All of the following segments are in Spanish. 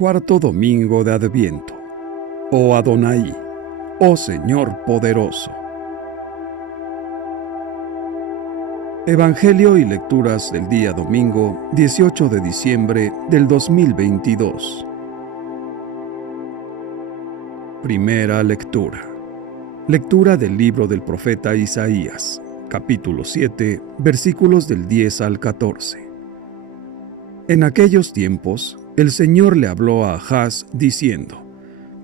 Cuarto domingo de Adviento. Oh Adonai, oh Señor poderoso. Evangelio y lecturas del día domingo 18 de diciembre del 2022. Primera lectura. Lectura del libro del profeta Isaías, capítulo 7, versículos del 10 al 14. En aquellos tiempos, el Señor le habló a Ahaz diciendo: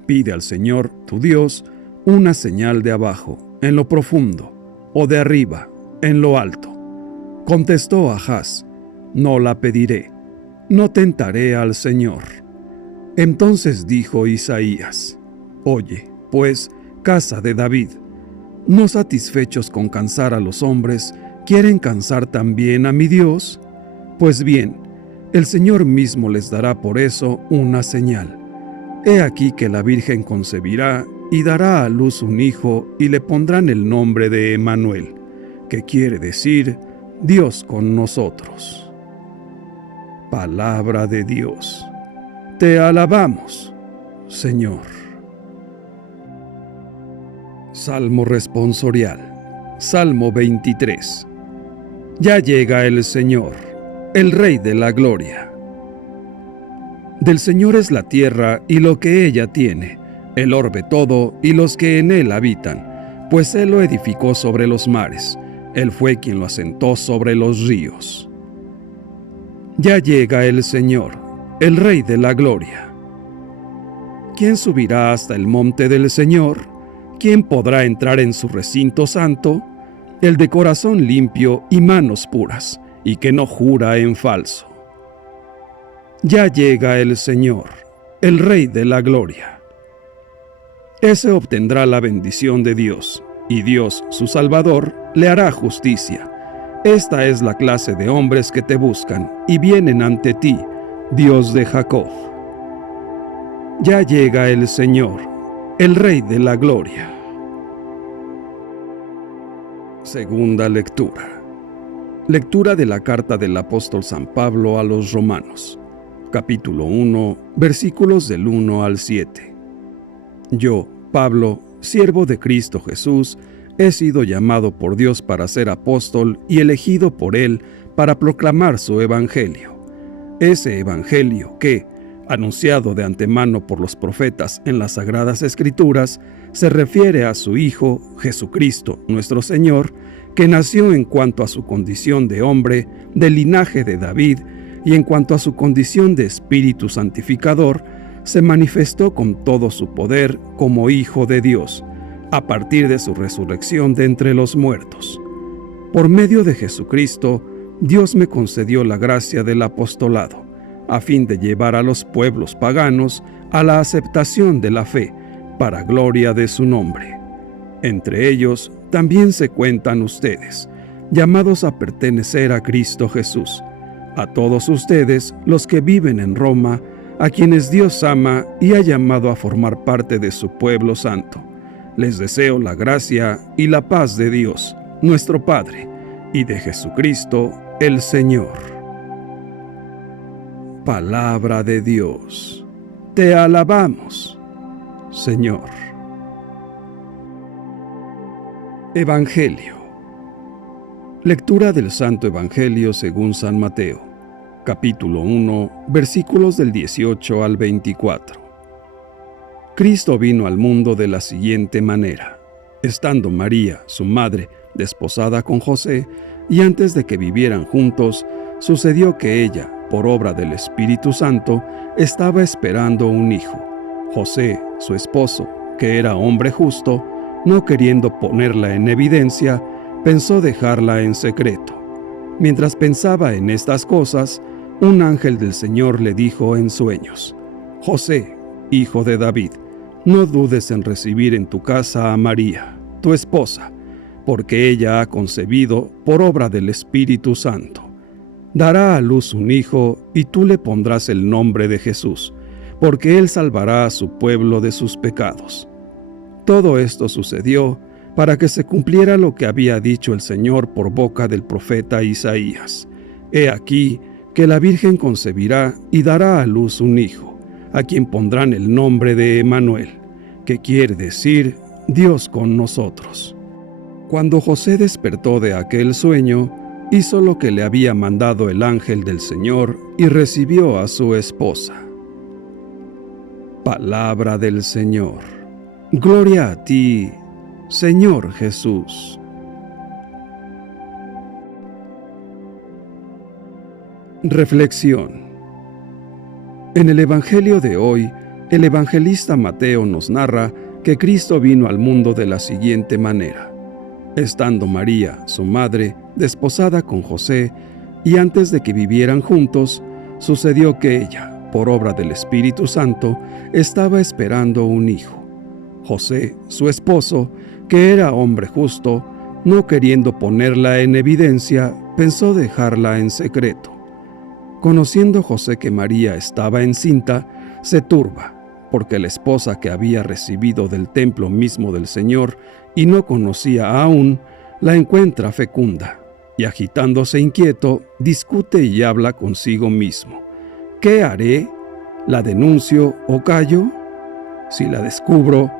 Pide al Señor, tu Dios, una señal de abajo, en lo profundo, o de arriba, en lo alto. Contestó Ahaz: No la pediré, no tentaré al Señor. Entonces dijo Isaías: Oye, pues, casa de David, ¿no satisfechos con cansar a los hombres, quieren cansar también a mi Dios? Pues bien, el Señor mismo les dará por eso una señal. He aquí que la Virgen concebirá y dará a luz un hijo y le pondrán el nombre de Emmanuel, que quiere decir Dios con nosotros. Palabra de Dios. Te alabamos, Señor. Salmo responsorial. Salmo 23. Ya llega el Señor, el Rey de la Gloria. Del Señor es la tierra y lo que ella tiene, el orbe todo y los que en él habitan, pues él lo edificó sobre los mares, él fue quien lo asentó sobre los ríos. Ya llega el Señor, el Rey de la Gloria. ¿Quién subirá hasta el monte del Señor? ¿Quién podrá entrar en su recinto santo? El de corazón limpio y manos puras, y que no jura en falso. Ya llega el Señor, el Rey de la Gloria. Ese obtendrá la bendición de Dios, y Dios, su Salvador, le hará justicia. Esta es la clase de hombres que te buscan, y vienen ante ti, Dios de Jacob. Ya llega el Señor, el Rey de la Gloria. Segunda lectura. Lectura de la carta del apóstol San Pablo a los Romanos, capítulo 1, versículos del 1 al 7. Yo, Pablo, siervo de Cristo Jesús, he sido llamado por Dios para ser apóstol y elegido por Él para proclamar su evangelio. Ese evangelio que, anunciado de antemano por los profetas en las Sagradas Escrituras, se refiere a su Hijo, Jesucristo, nuestro Señor, que nació en cuanto a su condición de hombre, del linaje de David, y en cuanto a su condición de Espíritu Santificador, se manifestó con todo su poder como Hijo de Dios, a partir de su resurrección de entre los muertos. Por medio de Jesucristo, Dios me concedió la gracia del apostolado, a fin de llevar a los pueblos paganos a la aceptación de la fe, para gloria de su nombre. Entre ellos también se cuentan ustedes, llamados a pertenecer a Cristo Jesús. A todos ustedes, los que viven en Roma, a quienes Dios ama y ha llamado a formar parte de su pueblo santo, les deseo la gracia y la paz de Dios, nuestro Padre, y de Jesucristo, el Señor. Palabra de Dios. Te alabamos, Señor. Evangelio. Lectura del Santo Evangelio según San Mateo, capítulo 1, versículos del 18 al 24. Cristo vino al mundo de la siguiente manera. Estando María, su madre, desposada con José, y antes de que vivieran juntos, sucedió que ella, por obra del Espíritu Santo, estaba esperando un hijo. José, su esposo, que era hombre justo, no queriendo ponerla en evidencia, pensó dejarla en secreto. Mientras pensaba en estas cosas, un ángel del Señor le dijo en sueños: José, hijo de David, no dudes en recibir en tu casa a María, tu esposa, porque ella ha concebido por obra del Espíritu Santo. Dará a luz un hijo, y tú le pondrás el nombre de Jesús, porque él salvará a su pueblo de sus pecados. Todo esto sucedió para que se cumpliera lo que había dicho el Señor por boca del profeta Isaías. He aquí que la Virgen concebirá y dará a luz un hijo, a quien pondrán el nombre de Emmanuel, que quiere decir Dios con nosotros. Cuando José despertó de aquel sueño, hizo lo que le había mandado el ángel del Señor y recibió a su esposa. Palabra del Señor. Gloria a ti, Señor Jesús. Reflexión. En el Evangelio de hoy, el evangelista Mateo nos narra que Cristo vino al mundo de la siguiente manera. Estando María, su madre, desposada con José, y antes de que vivieran juntos, sucedió que ella, por obra del Espíritu Santo, estaba esperando un hijo. José, su esposo, que era hombre justo, no queriendo ponerla en evidencia, pensó dejarla en secreto. Conociendo José que María estaba encinta, se turba, porque la esposa que había recibido del templo mismo del Señor y no conocía aún, la encuentra fecunda, y agitándose inquieto, discute y habla consigo mismo. ¿Qué haré? ¿La denuncio o callo? Si la descubro,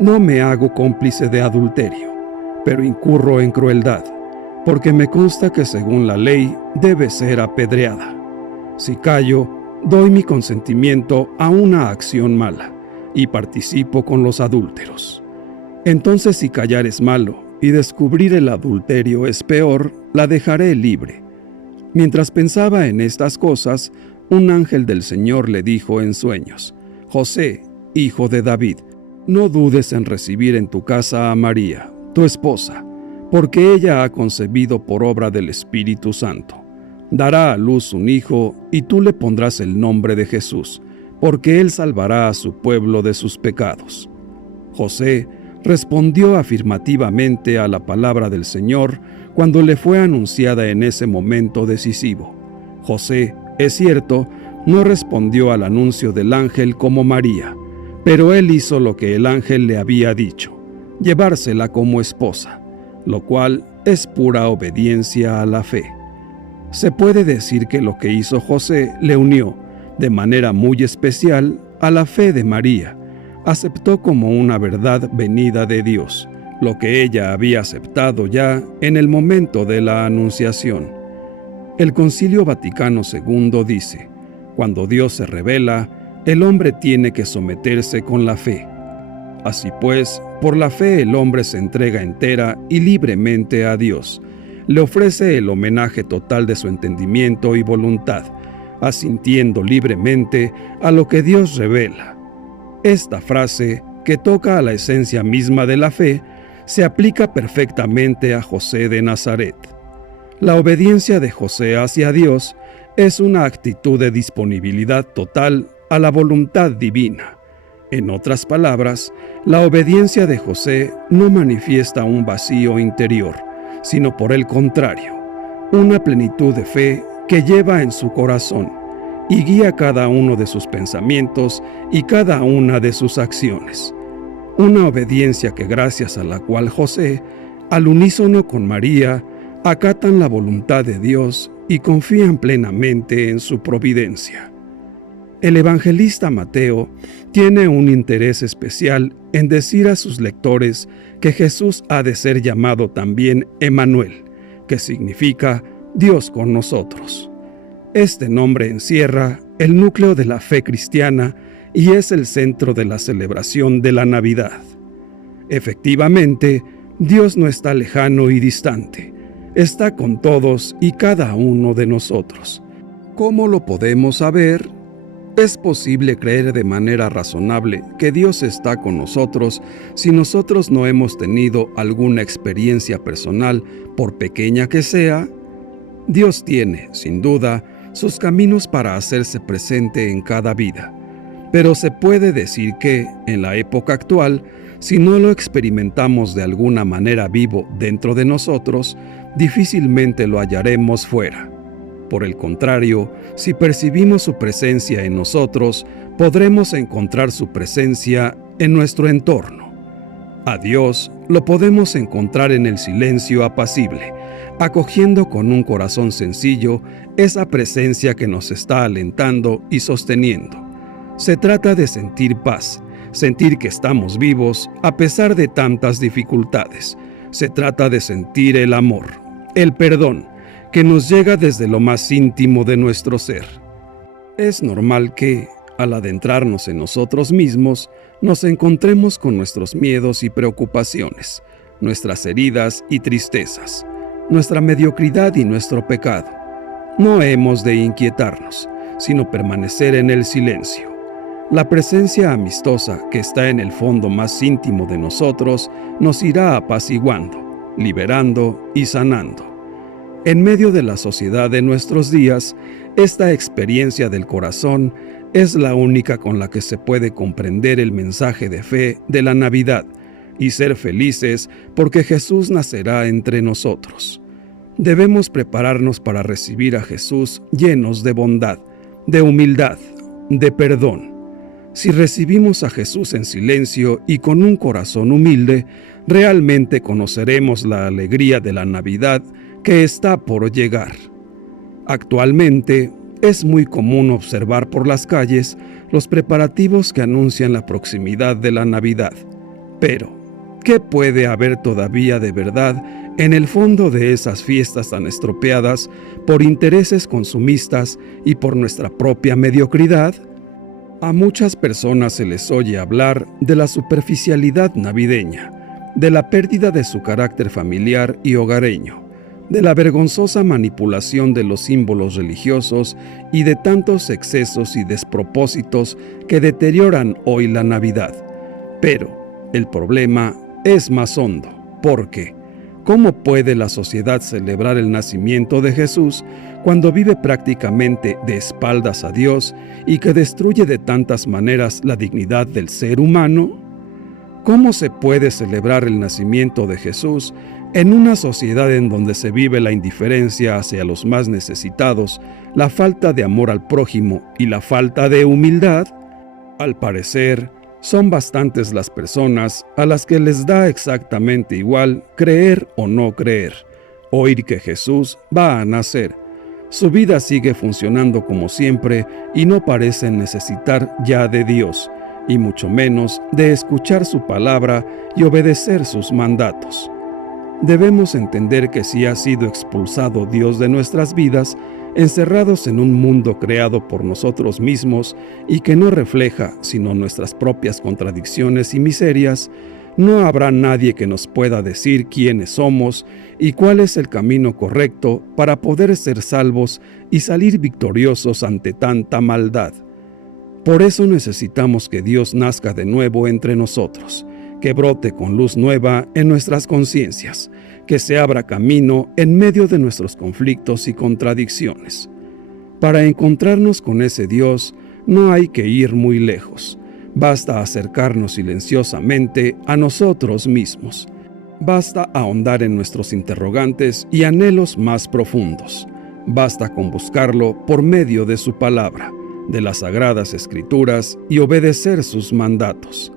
no me hago cómplice de adulterio, pero incurro en crueldad, porque me consta que según la ley debe ser apedreada. Si callo, doy mi consentimiento a una acción mala, y participo con los adúlteros. Entonces si callar es malo, y descubrir el adulterio es peor, la dejaré libre. Mientras pensaba en estas cosas, un ángel del Señor le dijo en sueños: José, hijo de David, no dudes en recibir en tu casa a María, tu esposa, porque ella ha concebido por obra del Espíritu Santo. Dará a luz un hijo, y tú le pondrás el nombre de Jesús, porque él salvará a su pueblo de sus pecados. José respondió afirmativamente a la palabra del Señor cuando le fue anunciada en ese momento decisivo. José, es cierto, no respondió al anuncio del ángel como María, pero él hizo lo que el ángel le había dicho, llevársela como esposa, lo cual es pura obediencia a la fe. Se puede decir que lo que hizo José le unió, de manera muy especial, a la fe de María. Aceptó como una verdad venida de Dios, lo que ella había aceptado ya en el momento de la Anunciación. El Concilio Vaticano II dice: cuando Dios se revela, el hombre tiene que someterse con la fe. Así pues, por la fe el hombre se entrega entera y libremente a Dios. Le ofrece el homenaje total de su entendimiento y voluntad, asintiendo libremente a lo que Dios revela. Esta frase, que toca a la esencia misma de la fe, se aplica perfectamente a José de Nazaret. La obediencia de José hacia Dios es una actitud de disponibilidad total a la voluntad divina. En otras palabras, la obediencia de José no manifiesta un vacío interior, sino por el contrario, una plenitud de fe que lleva en su corazón y guía cada uno de sus pensamientos y cada una de sus acciones. Una obediencia que, gracias a la cual José, al unísono con María, acatan la voluntad de Dios y confían plenamente en su providencia. El evangelista Mateo tiene un interés especial en decir a sus lectores que Jesús ha de ser llamado también Emmanuel, que significa Dios con nosotros. Este nombre encierra el núcleo de la fe cristiana y es el centro de la celebración de la Navidad. Efectivamente, Dios no está lejano y distante, está con todos y cada uno de nosotros. ¿Cómo lo podemos saber? ¿Es posible creer de manera razonable que Dios está con nosotros si nosotros no hemos tenido alguna experiencia personal, por pequeña que sea? Dios tiene, sin duda, sus caminos para hacerse presente en cada vida, pero se puede decir que, en la época actual, si no lo experimentamos de alguna manera vivo dentro de nosotros, difícilmente lo hallaremos fuera. Por el contrario, si percibimos su presencia en nosotros, podremos encontrar su presencia en nuestro entorno. A Dios lo podemos encontrar en el silencio apacible, acogiendo con un corazón sencillo esa presencia que nos está alentando y sosteniendo. Se trata de sentir paz, sentir que estamos vivos a pesar de tantas dificultades. Se trata de sentir el amor, el perdón, que nos llega desde lo más íntimo de nuestro ser. Es normal que, al adentrarnos en nosotros mismos, nos encontremos con nuestros miedos y preocupaciones, nuestras heridas y tristezas, nuestra mediocridad y nuestro pecado. No hemos de inquietarnos, sino permanecer en el silencio. La presencia amistosa que está en el fondo más íntimo de nosotros nos irá apaciguando, liberando y sanando. En medio de la sociedad de nuestros días, esta experiencia del corazón es la única con la que se puede comprender el mensaje de fe de la Navidad y ser felices porque Jesús nacerá entre nosotros. Debemos prepararnos para recibir a Jesús llenos de bondad, de humildad, de perdón. Si recibimos a Jesús en silencio y con un corazón humilde, realmente conoceremos la alegría de la Navidad que está por llegar. Actualmente, es muy común observar por las calles los preparativos que anuncian la proximidad de la Navidad. Pero, ¿qué puede haber todavía de verdad en el fondo de esas fiestas tan estropeadas por intereses consumistas y por nuestra propia mediocridad? A muchas personas se les oye hablar de la superficialidad navideña, de la pérdida de su carácter familiar y hogareño, de la vergonzosa manipulación de los símbolos religiosos y de tantos excesos y despropósitos que deterioran hoy la Navidad. Pero el problema es más hondo, porque ¿cómo puede la sociedad celebrar el nacimiento de Jesús cuando vive prácticamente de espaldas a Dios y que destruye de tantas maneras la dignidad del ser humano? ¿Cómo se puede celebrar el nacimiento de Jesús en una sociedad en donde se vive la indiferencia hacia los más necesitados, la falta de amor al prójimo y la falta de humildad? Al parecer, son bastantes las personas a las que les da exactamente igual creer o no creer, oír que Jesús va a nacer. Su vida sigue funcionando como siempre y no parecen necesitar ya de Dios, y mucho menos de escuchar su palabra y obedecer sus mandatos. Debemos entender que si ha sido expulsado Dios de nuestras vidas, encerrados en un mundo creado por nosotros mismos y que no refleja sino nuestras propias contradicciones y miserias, no habrá nadie que nos pueda decir quiénes somos y cuál es el camino correcto para poder ser salvos y salir victoriosos ante tanta maldad. Por eso necesitamos que Dios nazca de nuevo entre nosotros, que brote con luz nueva en nuestras conciencias, que se abra camino en medio de nuestros conflictos y contradicciones. Para encontrarnos con ese Dios no hay que ir muy lejos. Basta acercarnos silenciosamente a nosotros mismos. Basta ahondar en nuestros interrogantes y anhelos más profundos. Basta con buscarlo por medio de su palabra, de las Sagradas Escrituras y obedecer sus mandatos.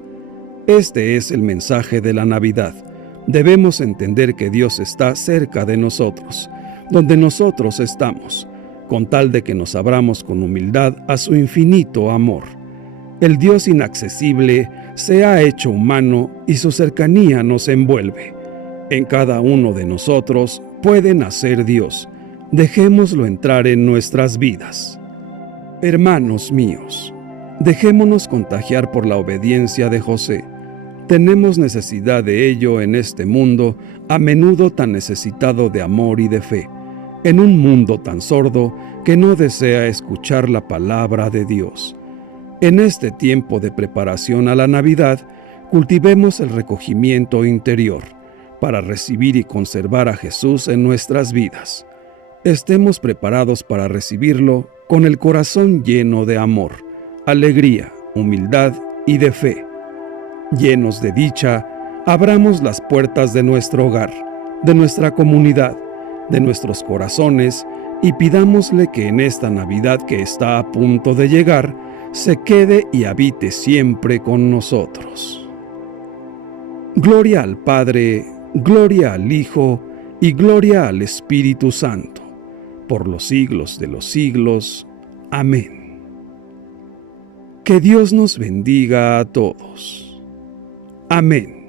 Este es el mensaje de la Navidad. Debemos entender que Dios está cerca de nosotros, donde nosotros estamos, con tal de que nos abramos con humildad a su infinito amor. El Dios inaccesible se ha hecho humano y su cercanía nos envuelve. En cada uno de nosotros puede nacer Dios. Dejémoslo entrar en nuestras vidas. Hermanos míos, dejémonos contagiar por la obediencia de José. Tenemos necesidad de ello en este mundo, a menudo tan necesitado de amor y de fe, en un mundo tan sordo que no desea escuchar la palabra de Dios. En este tiempo de preparación a la Navidad, cultivemos el recogimiento interior para recibir y conservar a Jesús en nuestras vidas. Estemos preparados para recibirlo con el corazón lleno de amor, alegría, humildad y de fe. Llenos de dicha, abramos las puertas de nuestro hogar, de nuestra comunidad, de nuestros corazones y pidámosle que en esta Navidad que está a punto de llegar, se quede y habite siempre con nosotros. Gloria al Padre, gloria al Hijo y gloria al Espíritu Santo, por los siglos de los siglos. Amén. Que Dios nos bendiga a todos. Amén.